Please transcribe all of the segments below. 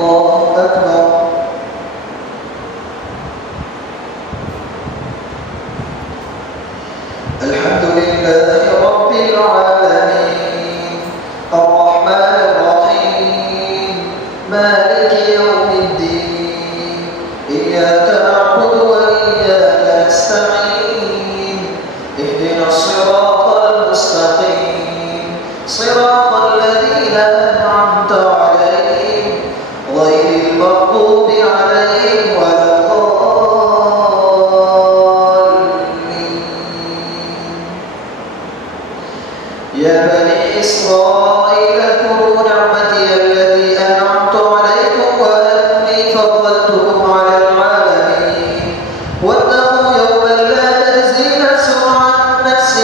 الله أكبر. الحمد لله رب العالمين الرحمن الرحيم مالك يوم الدين إياك نعبد وإياك نستعين اهدنا الصراط المستقيم صراط الذين أنعمت عليهم غير المغضوب عليهم ولا الضالين. يا بني إسرائيل اذكروا نعمتي التي أنعمت عليكم وأني فضلتكم على العالمين واتقوا يوما لا تجزي نفس عن نفس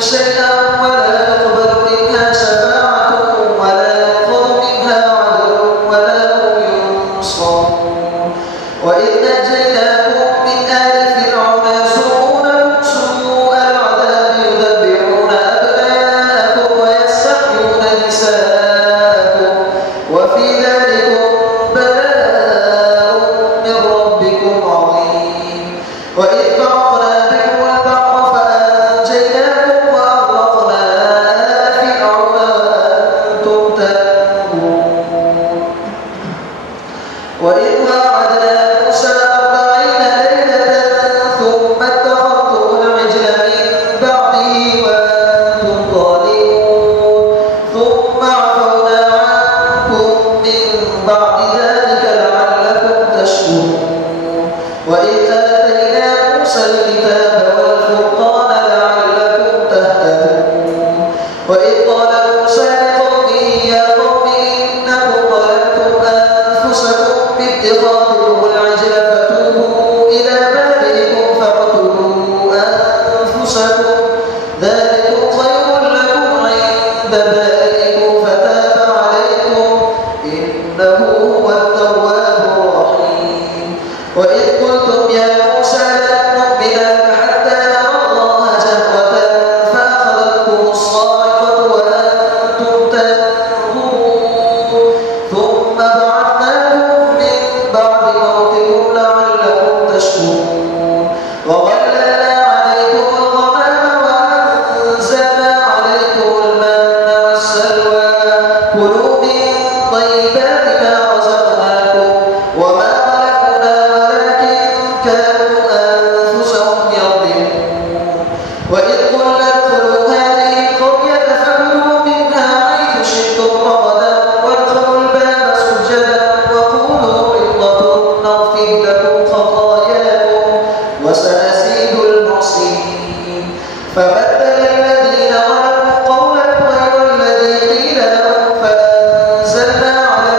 شيئا ولا يقبل منها شفاعة ولا يؤخذ منها عدل ولا هم ينصرون. وإذ نجيناكم من آل فرعون يسومونكم سوء العذاب يذبحون أبناءكم ويستحيون نساءكم وفي ذلكم بلاء من ربكم عظيم. وإذ فرقنا بكم البحر فأنجيناكم وأغرقنا آل فرعون وأنتم تنظرون. وإذ واعدنا موسى 40 ليلة ثم اتخذتم العجل من بعده وأنتم ظالمون ثم عفونا عنكم من بعد ذلك لعلكم تشكرون. وإذ آتينا موسى الكتاب والفرقان لعلكم تهتدون. وإذ قال موسى لقومه يا قوم إنكم ظلمتم أنفسكم باتخاذكم العجل فتوبوا إلى بارئكم فاقتلوا أنفسكم ذلكم خير لكم عند بارئكم فتاب عليكم إنه هو التواب الرحيم. وإذ قلتم يا موسى لن نؤمن لك حتى نرى الله جهرة فأخذتكم الصاعقة وأنتم تنظرون ثم بعثناكم من بعد موتكم لعلكم تشكرون. وظللنا عليكم الغمام وأنزلنا عليكم المن والسلوى كلوا من طيبات ما رزقناكم وما ظلمونا ولكن كانوا أنفسهم يظلمون. وإذ قلنا ادخلوا هذه القرية فكلوا منها حيث شئتم رغدا وادخلوا الباب سجدا وقولوا حطة نغفر لكم خطاياكم وسنزيد المحسنين. فبدل الذين ظلموا قولا غير الذي قيل لهم فأنزلنا على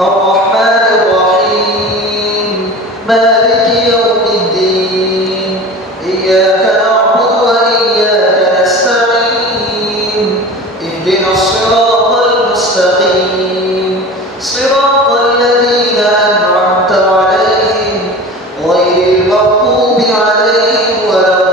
الرحمن الرحيم مالك يوم الدين إياك نعبد وإياك نستعين اهدنا الصراط المستقيم صراط الذين أنعمت عليهم غير المغضوب عليهم ولا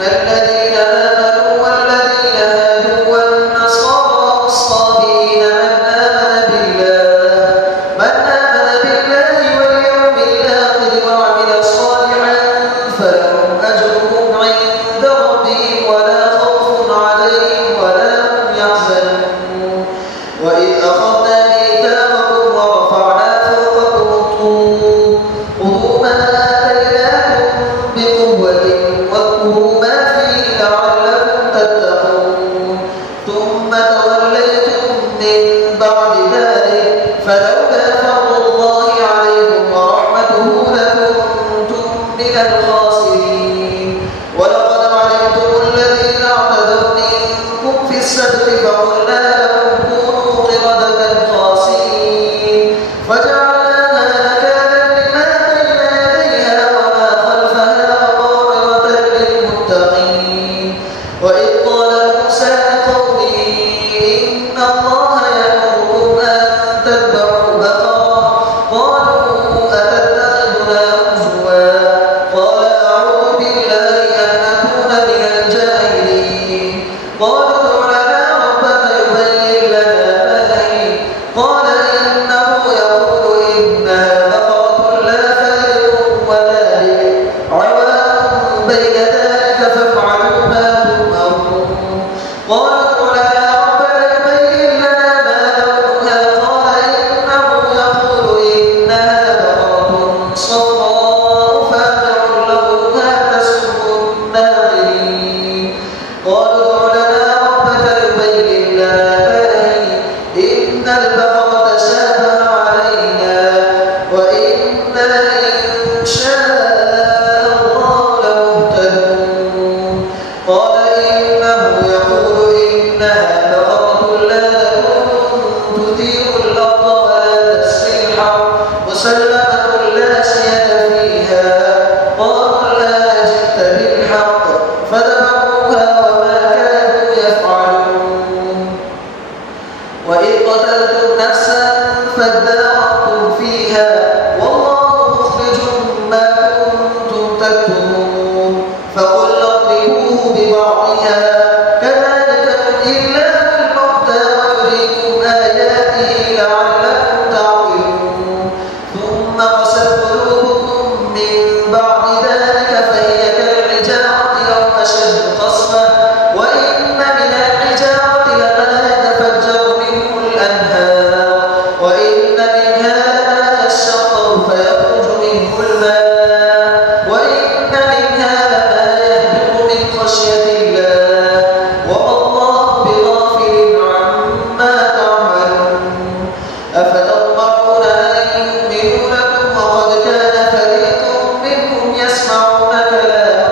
إن الذين آمنوا والذين هادوا والنصارى والصابئين من آمن بالله واليوم الآخر وعمل صالحا فلهم أجرهم عند ربهم ولا خوف عليهم ولا هم يحزنون وإذ أخذنا ميثاقكم ورفعنا فوقكم الطور خذوا ما آتيناكم بقوة واذكروا ما فيه لعلكم تتقون ثم توليتم من بعد ذلك فلولا فضل الله عليكم ورحمته لكنتم من الخاسرين ولقد علمتم الذين اعتدوا منكم في السبت فقلنا لهم كونوا قردة خاسئين فجعلناها نكالا لما بين يديها وما خلفها وموعظة للمتقين وإذ قال موسى لقومه إن الله يأمركم أن تذبحوا بقرة قالوا أتتخذنا هزوا قال أعوذ بالله أن نكون من الجاهلين قالوا ادع لنا ربك يبين لنا ما هي قال إنه يقول إنها بقرة لا فارغ ولا بكر عوان بين ذلك فافعلوا ما تؤمرون قالوا ادع لنا ربك يبين لنا ما لونها قال إنه يقول إنها بقرة صفراء فاقع لونها تسر الناظرين قالوا ادع لنا ربك يبين لنا ما هي إن البقرة تشابه علينا وإنا إن شاء الله لمهتدون قال إنه يقول إنها بقرة لا ذكر تثير الأرض ولا تسقي الحرث مسلمة لا شية فيها قالوا لا جئت بالحق فذبحوها وما كانوا يفعلون وإذ قتلتم نفسا فادارأتم فيها والله مخرج ما كنتم تكتمون فقلنا اضربوه ببعضها كذلك يحيي الله الموتى ويريكم آياته لعلكم تعقلون ثم قست قلوبكم من بعد ذلك فهي كالحجارة أو أشد قسوة وإن من الحجارة لما يتفجر منه الأنهار وإن منها لما يشقق فيخرج منه الماء وإن منها لما يهبط من خشية الله وما الله بغافل عما تعملون أفتطمعون أن يؤمنوا لكم وقد كان فريق منهم يسمعون كلام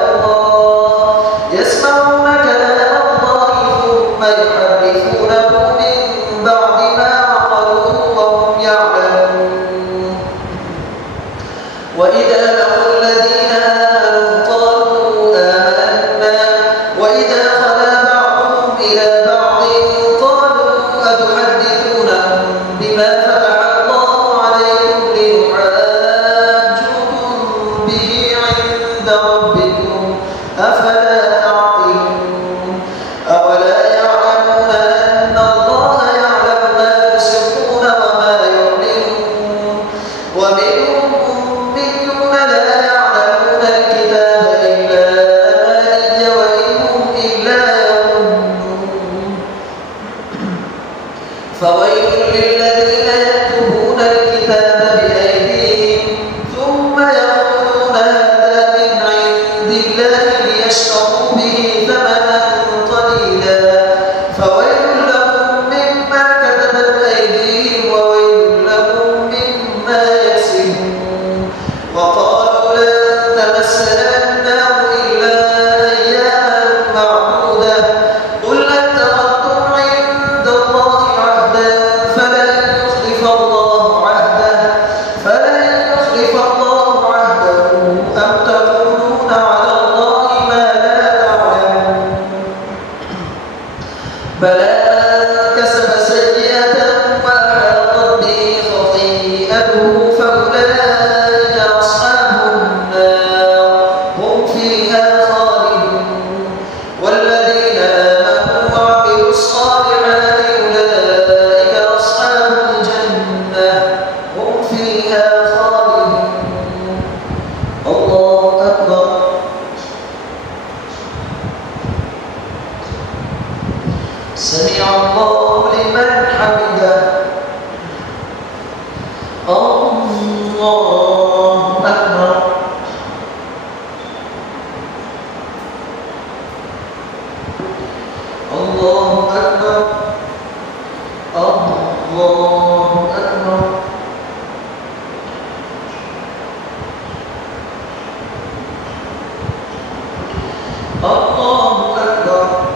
الله ثم يحرفونه من بعد ما عقلوه وهم يعلمون وإذا لقوا الذين آمنوا قالوا آمنا وإذا خلا بعضهم إلى بعض قالوا أتحدثونهم بما فتح الله عليكم ليحاجوكم به عند ربكم أفلا تعقلون أولا يعلمون أن الله يعلم ما يسرون وما يعلنون ومنهم أميون لا يعلمون الكتاب إلا أماني وإن هم إلا يظنون فويل للذين يكتبون الكتاب بأيديهم ثم يقولون هذا من عند الله ليشتروا به ثمنا قليلا فويل لهم مما كتبت أيديهم وويل لهم مما يكسبون وقالوا لن تمسنا النار إلا أياما فيها خالدون والذين آمنوا وعملوا الصالحات أولئك أصحاب الجنة هم فيها خالدون. الله أكبر. سمع الله لمن حمده. الله أكبر. الله أكبر. الله أكبر. الله أكبر.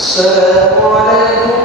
السلام عليكم